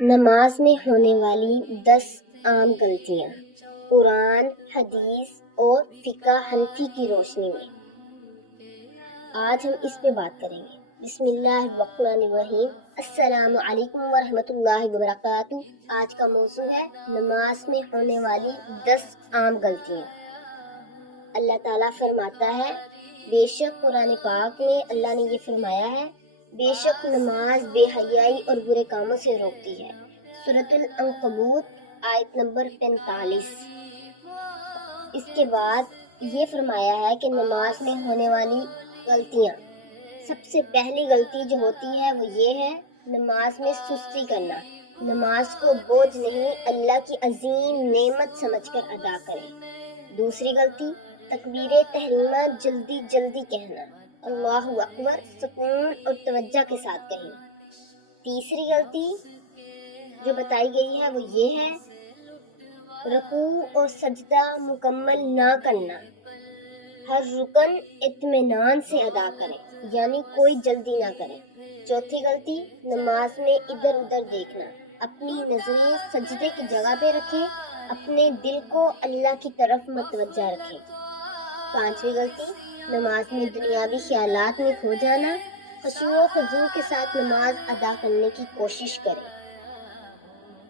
نماز میں ہونے والی 10 عام غلطیاں، قرآن، حدیث اور فقہ حنفی کی روشنی میں آج ہم اس پہ بات کریں گے۔ بسم اللہ الرحمن الرحیم۔ السلام علیکم ورحمۃ اللہ وبرکاتہ۔ آج کا موضوع ہے نماز میں ہونے والی 10 عام غلطیاں۔ اللہ تعالیٰ فرماتا ہے، بے شک قرآن پاک میں اللہ نے یہ فرمایا ہے، بے شک نماز بے حیائی اور برے کاموں سے روکتی ہے۔ سورۃ العنکبوت آیت نمبر 45۔ اس کے بعد یہ فرمایا ہے کہ نماز میں ہونے والی غلطیاں، سب سے پہلی غلطی جو ہوتی ہے وہ یہ ہے نماز میں سستی کرنا۔ نماز کو بوجھ نہیں، اللہ کی عظیم نعمت سمجھ کر ادا کریں۔ دوسری غلطی، تکبیر تحریمہ جلدی جلدی کہنا، اللہ اکبر سکون اور توجہ کے ساتھ کہیں۔ تیسری غلطی جو بتائی گئی ہے وہ یہ ہے رکوع اور سجدہ مکمل نہ کرنا، ہر رکن اطمینان سے ادا کریں، یعنی کوئی جلدی نہ کریں۔ چوتھی غلطی، نماز میں ادھر ادھر دیکھنا، اپنی نظریں سجدے کی جگہ پہ رکھیں، اپنے دل کو اللہ کی طرف متوجہ رکھیں۔ پانچویں غلطی، نماز میں دنیاوی خیالات میں کھو جانا، خشوع و خضوع کے ساتھ نماز ادا کرنے کی کوشش کریں۔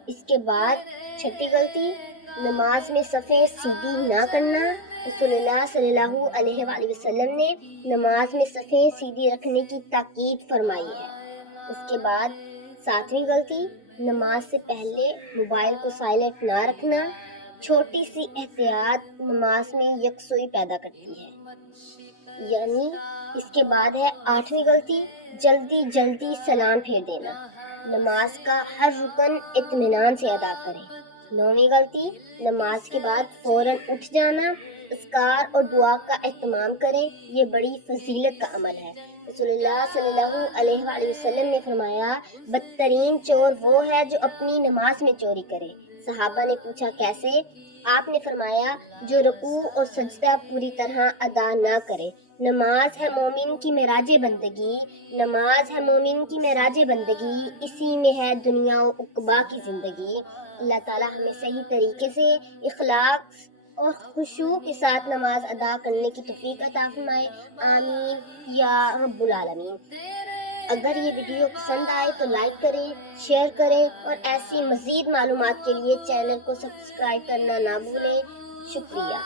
اس کے بعد چھٹی غلطی، نماز میں صفیں سیدھی نہ کرنا۔ رسول اللہ صلی اللہ علیہ وآلہ وسلم نے نماز میں صفیں سیدھی رکھنے کی تاکید فرمائی ہے۔ اس کے بعد ساتویں غلطی، نماز سے پہلے موبائل کو سائلنٹ نہ رکھنا۔ چھوٹی سی احتیاط نماز میں یکسوئی پیدا کرتی ہے۔ یعنی اس کے بعد ہے آٹھویں غلطی، جلدی جلدی سلام پھیر دینا، نماز کا ہر رکن اطمینان سے ادا کریں۔ نویں غلطی، نماز کے بعد فوراً اٹھ جانا، اذکار اور دعا کا اہتمام کریں، یہ بڑی فضیلت کا عمل ہے۔ رسول اللہ صلی اللہ علیہ وآلہ وسلم نے فرمایا، بدترین چور وہ ہے جو اپنی نماز میں چوری کرے۔ صحابہ نے پوچھا کیسے؟ آپ نے فرمایا، جو رکوع اور سجدہ پوری طرح ادا نہ کرے۔ نماز ہے مومن کی معراج بندگی، نماز ہے مومن کی معراج بندگی، اسی میں ہے دنیا و عقبیٰ کی زندگی۔ اللہ تعالیٰ ہمیں صحیح طریقے سے اخلاص اور خشوع کے ساتھ نماز ادا کرنے کی توفیق عطا فرمائے، آمین یا رب العالمین۔ اگر یہ ویڈیو پسند آئے تو لائک کریں، شیئر کریں اور ایسی مزید معلومات کے لیے چینل کو سبسکرائب کرنا نہ بھولیں۔ شکریہ۔